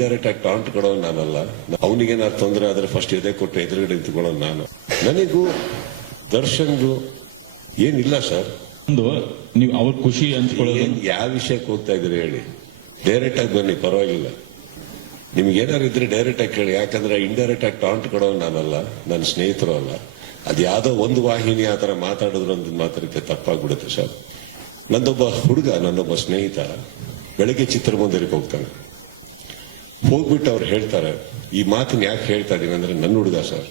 Direct ಆಗಿ taunt ಕೊಡೋದು ನಾನಲ್ಲ. ಅವನಿಗೇನಾದ್ರು ತೊಂದರೆ ಆದ್ರೆ ಫಸ್ಟ್ ಎದೆ ಕೊಟ್ಟು ಎದುರುಗಡೆ ನಿಂತ್ಕೊಳ್ಳೋದು ನಾನು. ನನಗೂ ದರ್ಶನ್ಗೂ ಏನಿಲ್ಲ ಸರ್ ಒಂದು ನೀವು ಅವ್ರ ಖುಷಿ ಹಂಚ್ಕೊಳ್ಳೋದು. ಏನ್ ಯಾವ ವಿಷಯಕ್ಕೆ ಹೋಗ್ತಾ ಇದ್ರಿ ಹೇಳಿ. ಡೈರೆಕ್ಟ್ ಆಗಿ ಬನ್ನಿ ಪರವಾಗಿಲ್ಲ. ನಿಮ್ಗೆ ಏನಾದ್ರು ಇದ್ರೆ ಡೈರೆಕ್ಟ್ ಆಗಿ ಕೇಳಿ. ಯಾಕಂದ್ರೆ ಇಂಡೈರೆಕ್ಟ್ ಆಗಿ ಟಾಂಟ್ ಕೊಡೋದು ನಾನಲ್ಲ. ನನ್ನ ಸ್ನೇಹಿತರು ಅಲ್ಲ. ಅದು ಯಾವ್ದೋ ಒಂದು ವಾಹಿನಿ ಆ ಥರ ಮಾತಾಡಿದ್ರು ಅಂತ ಮಾತಾಡಕ್ಕೆ ತಪ್ಪಾಗ್ಬಿಡುತ್ತೆ ಸರ್ ನಂದೊಬ್ಬ ಹುಡುಗ ನನ್ನೊಬ್ಬ ಸ್ನೇಹಿತ ಬೆಳಗ್ಗೆ ಚಿತ್ರಮಂದಿರಕ್ಕೆ ಹೋಗ್ತಾನೆ. ಹೋಗ್ಬಿಟ್ಟು ಅವ್ರು ಹೇಳ್ತಾರೆ, ಈ ಮಾತನ್ನ ಯಾಕೆ ಹೇಳ್ತಾ ಇದ್ದೀನಿ ಅಂದ್ರೆ ನನ್ನ ಹುಡುಗ ಸರ್,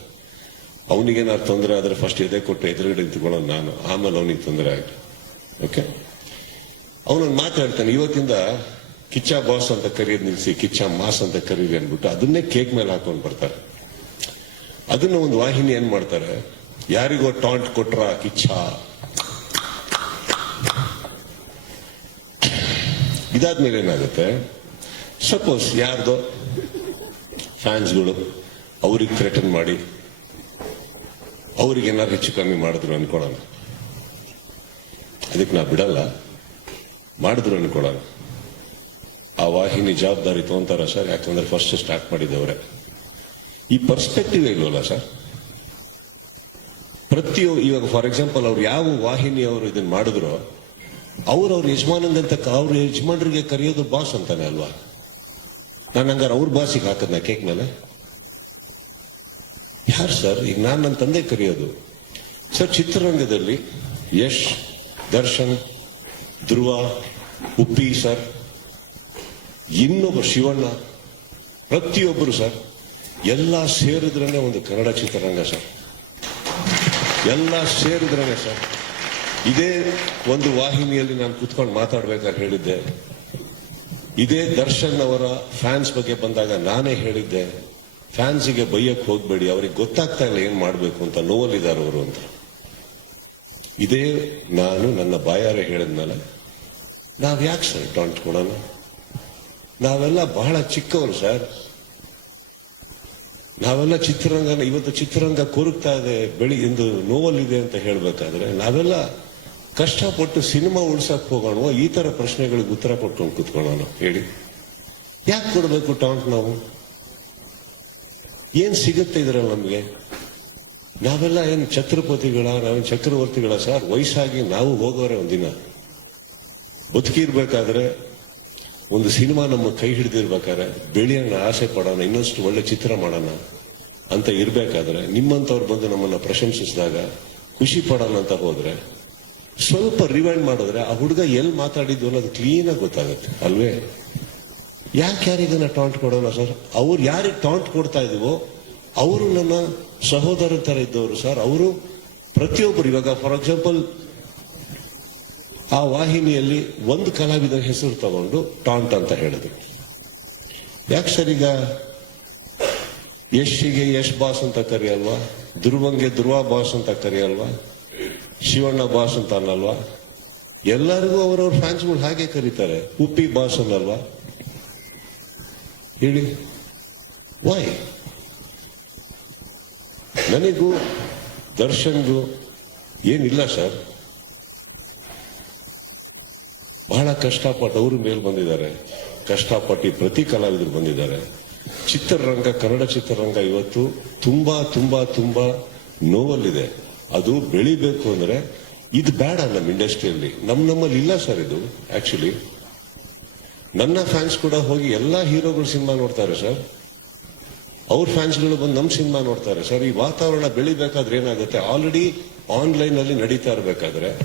ಅವನಿಗೇನಾದ್ರು ತೊಂದರೆ ಆದರೆ ಫಸ್ಟ್ ಎದೆ ಕೊಟ್ಟು ಎದುರುಗಡೆ ನಿಂತ್ಕೊಳ್ಳೋದು ನಾನು, ಆಮೇಲೆ ಅವನಿಗೆ ತೊಂದರೆ ಆಯ್ತು. ಓಕೆ ಅವನೊಂದು ಮಾತಾಡ್ತಾನೆ ಇವತ್ತಿಂದ ಕಿಚ್ಚ ಬಾಸ್ ಅಂತ ಕರೆಯೋದು ನಿಲ್ಸಿ, ಕಿಚ್ಚ ಮಾಸ್ ಅಂತ ಕರೀರಿ ಅಂದ್ಬಿಟ್ಟು ಅದನ್ನೇ ಕೇಕ್ ಮೇಲೆ ಹಾಕೊಂಡು ಬರ್ತಾರೆ. ಅದನ್ನ ಒಂದು ವಾಹಿನಿ ಏನ್ ಮಾಡ್ತಾರೆ, ಯಾರಿಗೋ ಟಾಂಟ್ ಕೊಟ್ರ ಕಿಚ್ಚ. ಇದಾದ್ಮೇಲೆ ಏನಾಗುತ್ತೆ ಸಪೋಸ್ ಯಾರ್ದೋ ಫ್ಯಾನ್ಸ್ಗಳು ಅವ್ರಿಗೆ ಥ್ರೆಟನ್ ಮಾಡಿ ಅವ್ರಿಗೆ ಏನಾದ್ರು ಹೆಚ್ಚು ಕಮ್ಮಿ ಮಾಡಿದ್ರು ಅನ್ಕೊಳ್ಳೋಣ. ಅದಕ್ಕೆ ನಾ ಬಿಡಲ್ಲ, ಮಾಡಿದ್ರು ಅನ್ಕೊಳ್ಳೋಣ. ಆ ವಾಹಿನಿ ಜವಾಬ್ದಾರಿ ತಗೊಂತಾರ ಸರ್? ಯಾಕಂದ್ರೆ ಫಸ್ಟ್ ಸ್ಟಾರ್ಟ್ ಮಾಡಿದವರೇ. ಈ ಪರ್ಸ್ಪೆಕ್ಟಿವ್ ಇಲ್ವಲ್ಲ ಸರ್? ಪ್ರತಿಯೊ ಇವಾಗ ಫಾರ್ ಎಕ್ಸಾಂಪಲ್ ಅವ್ರು ಯಾವ ವಾಹಿನಿ ಅವರು ಇದನ್ನ ಮಾಡಿದ್ರು, ಅವ್ರು ಅವ್ರ ಯಜಮಾನಂದಂತ ಅವ್ರ ಯಜಮಾನರಿಗೆ ಕರೆಯೋದು ಬಾಸ್ ಅಂತಾನೆ ಅಲ್ವಾ? ನಾನು ಹಂಗಾರೆ ಅವ್ರ ಭಾಷೆಗೆ ಹಾಕದ್ನ ಕೇಕ್ ಮೇಲೆ? ಯಾರು ಸರ್ ಈಗ ನಾನು ನನ್ನ ತಂದೆ ಕರೆಯೋದು. ಸರ್ ಚಿತ್ರರಂಗದಲ್ಲಿ ಯಶ್, ದರ್ಶನ್, ಧ್ರುವ, ಉಪ್ಪಿ ಸರ್ ಇನ್ನೊಬ್ಬ ಶಿವಣ್ಣ ಪ್ರತಿಯೊಬ್ಬರು ಸರ್ ಎಲ್ಲ ಸೇರಿದ್ರೇ ಒಂದು ಕನ್ನಡ ಚಿತ್ರರಂಗ ಸರ್ ಎಲ್ಲ ಸೇರಿದ್ರೇ ಸರ್ ಇದೇ ಒಂದು ವಾಹಿನಿಯಲ್ಲಿ ನಾನು ಕುತ್ಕೊಂಡು ಮಾತಾಡ್ಬೇಕಾದ್ರೆ ಹೇಳಿದ್ದೆ. ಇದೇ ದರ್ಶನ್ ಅವರ ಫ್ಯಾನ್ಸ್ ಬಗ್ಗೆ ಬಂದಾಗ ನಾನೇ ಹೇಳಿದ್ದೆ, ಫ್ಯಾನ್ಸಿಗೆ ಬೈಯಕ್ ಹೋಗ್ಬೇಡಿ, ಅವ್ರಿಗೆ ಗೊತ್ತಾಗ್ತಾ ಇಲ್ಲ ಏನ್ ಮಾಡ್ಬೇಕು ಅಂತ ನೋವಲ್ಲಿದ್ದಾರೆ ಅವರು ಅಂತ. ಇದೇ ನಾನು ನನ್ನ ಬಾಯಾರೆ ಹೇಳಿದ್ಮೇಲೆ, ನಾವ್ ಯಾಕೆ ಸರ್ ಟಾಂಟ್ ಕೊಡೋಣ ನಾವೆಲ್ಲ ಬಹಳ ಚಿಕ್ಕವರು ಸರ್. ನಾವೆಲ್ಲ ಚಿತ್ರರಂಗನ, ಇವತ್ತು ಚಿತ್ರರಂಗ ಕೊರಗ್ತಾ ಇದೆ, ಬೆಳಿ ಎಂದು ನೋವಲ್ಲಿದೆ ಅಂತ ಹೇಳ್ಬೇಕಾದ್ರೆ, ನಾವೆಲ್ಲ ಕಷ್ಟಪಟ್ಟು ಸಿನಿಮಾ ಉಳ್ಸಕ್ ಹೋಗೋಣ, ಈ ತರ ಪ್ರಶ್ನೆಗಳಿಗೆ ಉತ್ತರ ಕೊಟ್ಕೊಂಡು ಕುತ್ಕೊಳ್ಳೋಣ ಹೇಳಿ. ಯಾಕೆ ಕೊಡಬೇಕು ಟಾಂಟ್ ನಾವು? ಏನ್ ಸಿಗುತ್ತೆ ಇದ್ರಲ್ಲಿ ನಮ್ಗೆ? ನಾವೆಲ್ಲ ಏನ್ ಛತ್ರಪತಿಗಳ, ನಾವೇನ್ ಚಕ್ರವರ್ತಿಗಳ ಸರ್? ವಯಸ್ಸಾಗಿ ನಾವು ಹೋಗೋರೆ ಒಂದಿನ. ಬದುಕಿರ್ಬೇಕಾದ್ರೆ ಒಂದು ಸಿನಿಮಾ ನಮ್ಮ ಕೈ ಹಿಡಿದಿರ್ಬೇಕಾದ್ರೆ ಬೆಳೆಯೋಣ ಆಸೆ ಪಡೋಣ, ಇನ್ನಷ್ಟು ಒಳ್ಳೆ ಚಿತ್ರ ಮಾಡೋಣ ಅಂತ ಇರ್ಬೇಕಾದ್ರೆ ನಿಮ್ಮಂಥವ್ರು ಬಂದು ನಮ್ಮನ್ನ ಪ್ರಶಂಸಿಸಿದಾಗ ಖುಷಿ ಪಡೋಣ ಅಂತ ಹೋದ್ರೆ ಸ್ವಲ್ಪ ರಿವೈಂಡ್ ಮಾಡಿದ್ರೆ ಆ ಹುಡುಗ ಎಲ್ಲಿ ಮಾತಾಡಿದ್ದು ಅನ್ನೋದು ಆಗಿ ಗೊತ್ತಾಗುತ್ತೆ, ಅಲ್ವೇ? ಯಾಕೆ ಯಾರಿಗನ್ನ ಟಾಂಟ್ ಕೊಡೋಣ ಸರ್ ಅವ್ರು ಯಾರಿಗೆ ಟಾಂಟ್ ಕೊಡ್ತಾ ಇದೀವೋ, ಅವರು ನನ್ನ ಸಹೋದರ ತರ ಇದ್ದವರು ಸರ್ ಅವರು ಪ್ರತಿಯೊಬ್ಬರು ಇವಾಗ ಫಾರ್ ಎಕ್ಸಾಂಪಲ್ ಆ ವಾಹಿನಿಯಲ್ಲಿ ಒಂದು ಕಲಾವಿದರ ಹೆಸರು ತಗೊಂಡು ಟಾಂಟ್ ಅಂತ ಹೇಳಿದ್ರು. ಯಾಕೆ ಸರ್ ಈಗ? ಯಶ್ಗೆ ಯಶ್ ಬಾಸ್ ಅಂತ ಕರೆಯಲ್ವಾ? ಧ್ರುವಂಗೆ ಧ್ರುವ ಬಾಸ್ ಅಂತ ಕರೆಯಲ್ವಾ? ಶಿವಣ್ಣ ಬಾಸ್ ಅಂತ ಅನ್ನಲ್ವಾ? ಎಲ್ಲರಿಗೂ ಅವರವ್ರ ಫ್ಯಾನ್ಸ್ಗಳು ಹಾಗೆ ಕರೀತಾರೆ. ಉಪ್ಪಿ ಬಾಸ್ ಅನ್ನಲ್ವಾ? ಹೇಳಿ. ವಾಯ್ ನನಗೂ, ದರ್ಶನ್ಗೂ ಏನಿಲ್ಲ ಸರ್. ಬಹಳ ಕಷ್ಟಪಟ್ಟು ಅವರು ಮೇಲೆ ಬಂದಿದ್ದಾರೆ. ಕಷ್ಟಪಟ್ಟು ಪ್ರತಿ ಕಲಾವಿದರು ಬಂದಿದ್ದಾರೆ. ಚಿತ್ರರಂಗ, ಕನ್ನಡ ಚಿತ್ರರಂಗ ಇವತ್ತು ತುಂಬಾ ತುಂಬಾ ತುಂಬಾ ನೋವಲ್ಲಿದೆ. ಅದು ಬೆಳಿಬೇಕು ಅಂದ್ರೆ ಇದು ಬೇಡ ನಮ್ಮ ಇಂಡಸ್ಟ್ರಿಯಲ್ಲಿ. ನಮ್ ನಮ್ಮಲ್ಲಿ ಇಲ್ಲ ಸರ್ ಇದು ಆಕ್ಚುಲಿ ನನ್ನ ಫ್ಯಾನ್ಸ್ ಕೂಡ ಹೋಗಿ ಎಲ್ಲಾ ಹೀರೋಗಳು ಸಿನಿಮಾ ನೋಡ್ತಾರೆ ಸರ್. ಅವ್ರ ಫ್ಯಾನ್ಸ್ಗಳು ಬಂದು ನಮ್ಮ ಸಿನಿಮಾ ನೋಡ್ತಾರೆ ಸರ್. ಈ ವಾತಾವರಣ ಬೆಳಿಬೇಕಾದ್ರೆ ಏನಾಗುತ್ತೆ? ಆಲ್ರೆಡಿ ಆನ್ಲೈನ್ ಅಲ್ಲಿ ನಡೀತಾ ಇರಬೇಕಾದ್ರೆ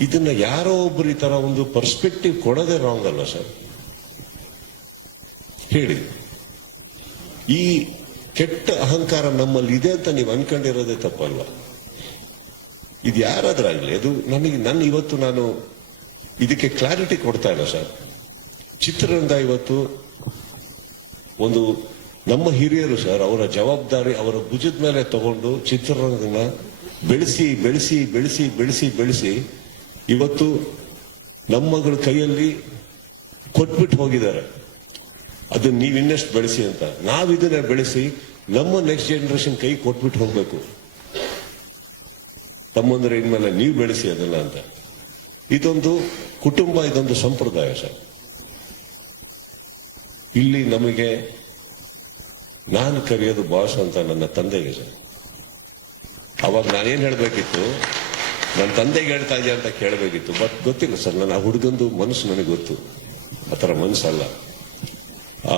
ಇದನ್ನ ಯಾರೋ ಒಬ್ಬರು ಈ ತರ ಒಂದು ಪರ್ಸ್ಪೆಕ್ಟಿವ್ ಕೊಡೋದೇ ರಾಂಗ್ ಅಲ್ಲ ಸರ್. ಹೇಳಿ. ಈ ಕೆಟ್ಟ ಅಹಂಕಾರ ನಮ್ಮಲ್ಲಿ ಇದೆ ಅಂತ ನೀವು ಅನ್ಕೊಂಡಿರೋದೇ ತಪ್ಪಲ್ವಾ? ಇದು ಯಾರಾದ್ರಾಗ್ಲಿ? ಅದು ನನಗೆ ನನ್ನ ಇವತ್ತು ನಾನು ಇದಕ್ಕೆ ಕ್ಲಾರಿಟಿ ಕೊಡ್ತಾ ಇಲ್ಲ ಸರ್ ಚಿತ್ರರಂಗ ಇವತ್ತು ಒಂದು ನಮ್ಮ ಹಿರಿಯರು ಸರ್ ಅವರ ಜವಾಬ್ದಾರಿ ಅವರ ಭುಜದ ಮೇಲೆ ತಗೊಂಡು ಚಿತ್ರರಂಗನ ಬೆಳೆಸಿ ಬೆಳೆಸಿ ಬೆಳೆಸಿ ಬೆಳೆಸಿ ಬೆಳೆಸಿ ಇವತ್ತು ನಮ್ಮ ಮಗಳ ಕೈಯಲ್ಲಿ ಕೊಟ್ಬಿಟ್ಟು ಹೋಗಿದ್ದಾರೆ. ಅದನ್ನ ನೀವು ಇನ್ನಷ್ಟು ಬೆಳೆಸಿ ಅಂತ. ನಾವು ಇದನ್ನ ಬೆಳೆಸಿ ನಮ್ಮ ನೆಕ್ಸ್ಟ್ ಜನರೇಷನ್ ಕೈ ಕೊಟ್ಬಿಟ್ಟು ಹೋಗ್ಬೇಕು. ತಮ್ಮಂದ್ರೆ ಇನ್ಮೇಲೆ ನೀವು ಬೆಳೆಸಿ ಅದೆಲ್ಲ ಅಂತ. ಇದೊಂದು ಕುಟುಂಬ, ಇದೊಂದು ಸಂಪ್ರದಾಯ ಸರ್. ಇಲ್ಲಿ ನಮಗೆ ನಾನು ಕರೆಯೋದು ಬಾಸ್ ಅಂತ ನನ್ನ ತಂದೆಗೆ ಸರ್. ಅವಾಗ ನಾನೇನ್ ಹೇಳಬೇಕಿತ್ತು? ನನ್ನ ತಂದೆಗೆ ಹೇಳ್ತಾ ಇದೆಯಾ ಅಂತ ಕೇಳಬೇಕಿತ್ತು. ಬಟ್ ಗೊತ್ತಿಲ್ಲ ಸರ್, ನನ್ನ ಆ ಹುಡುಗಂದು ಮನಸ್ಸು ನನಗೆ ಗೊತ್ತು. ಆ ಥರ ಮನಸ್ಸಲ್ಲ. ಆ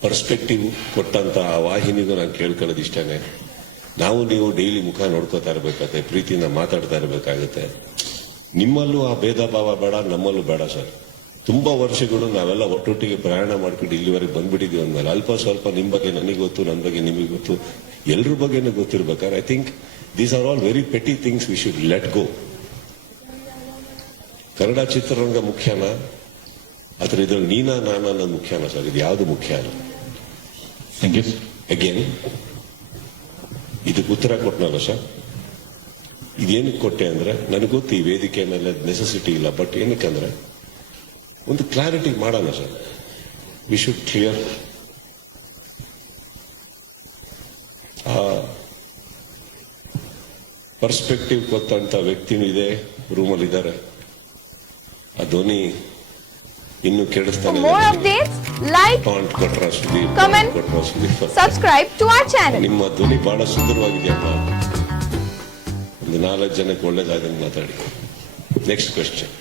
ಪರ್ಸ್ಪೆಕ್ಟಿವ್ ಕೊಟ್ಟಂತ ಆ ವಾಹಿನಿಗೂ ನಾನು ಕೇಳ್ಕೊಳ್ಳೋದು ಇಷ್ಟನೇ. ನಾವು ನೀವು ಡೈಲಿ ಮುಖ ನೋಡ್ಕೋತಾ ಇರಬೇಕಾಗತ್ತೆ ಪ್ರೀತಿಯಿಂದ ಮಾತಾಡ್ತಾ ಇರಬೇಕಾಗುತ್ತೆ. ನಿಮ್ಮಲ್ಲೂ ಆ ಭೇದ ಭಾವ ಬೇಡ ನಮ್ಮಲ್ಲೂ ಬೇಡ ಸರ್. ತುಂಬಾ ವರ್ಷಗಳು ನಾವೆಲ್ಲ ಒಟ್ಟೊಟ್ಟಿಗೆ ಪ್ರಯಾಣ ಮಾಡ್ಕೊಂಡು ಇಲ್ಲಿವರೆಗೆ ಬಂದ್ಬಿಟ್ಟಿದೀವಿ ಅಂದ್ಮೇಲೆ ಅಲ್ಪ ಸ್ವಲ್ಪ ನಿಮ್ ಬಗ್ಗೆ ನನಗೆ ಗೊತ್ತು ನನ್ನ ಬಗ್ಗೆ ನಿಮಗೆ ಗೊತ್ತು ಎಲ್ರ ಬಗ್ಗೆನೂ ಗೊತ್ತಿರ್ಬೇಕಾದ್ರೆ I think these are all very petty things we should let go Kannada ಚಿತ್ರರಂಗ ಮುಖ್ಯನಾ? ಅದ್ರ ಇದ್ರಲ್ಲಿ ನೀನಾ ನಾನಾ ಅನ್ನೋದು ಮುಖ್ಯನಾ ಸರ್? ಇದು ಯಾವುದು ಮುಖ್ಯ? ಅಲ್ಲ ಥ್ಯಾಂಕ್ ಯು ಅಗೇನ್ ಇದಕ್ಕೆ ಉತ್ತರ ಕೊಟ್ಟನಲ್ಲ ಸರ್? ಇದೇನಕ್ಕೆ ಕೊಟ್ಟೆ ಅಂದ್ರೆ ನನಗೆ ಗೊತ್ತು ಈ ವೇದಿಕೆ ಮೇಲೆ ನೆಸೆಸಿಟಿ ಇಲ್ಲ ಬಟ್ ಏನಕ್ಕೆ ಅಂದ್ರೆ ಒಂದು ಕ್ಲಾರಿಟಿ ಮಾಡೋಣ ಸರ್. ವಿ ಶುಡ್ ಕ್ಲಿಯರ್ ಆ ಪರ್ಸ್ಪೆಕ್ಟಿವ್ ಗೊತ್ತಂತ ವ್ಯಕ್ತಿನೂ ಇದೆ ರೂಮಲ್ಲಿ ಇದ್ದಾರೆ. ಆ ಧ್ವನಿ ಇನ್ನು ಕೇಳಿಸ್ತಾನೆ ಕೆಡಿಸ್ತಾನೆ ಪಾಯಿಂಟ್ ಕೊಟ್ರ ಸುದೀಪ್ Comment. ಕೊಟ್ರ Sudeep subscribe to our channel. ನಿಮ್ಮ ಧ್ವನಿ ಬಹಳ ಸುಂದರವಾಗಿದೆಯಪ್ಪ ಒಂದು ನಾಲ್ಕು ಜನಕ್ಕೆ ಒಳ್ಳೇದಾಗಂಗೆ ಮಾತಾಡಿ ನೆಕ್ಸ್ಟ್ ಕ್ವೆಶ್ಚನ್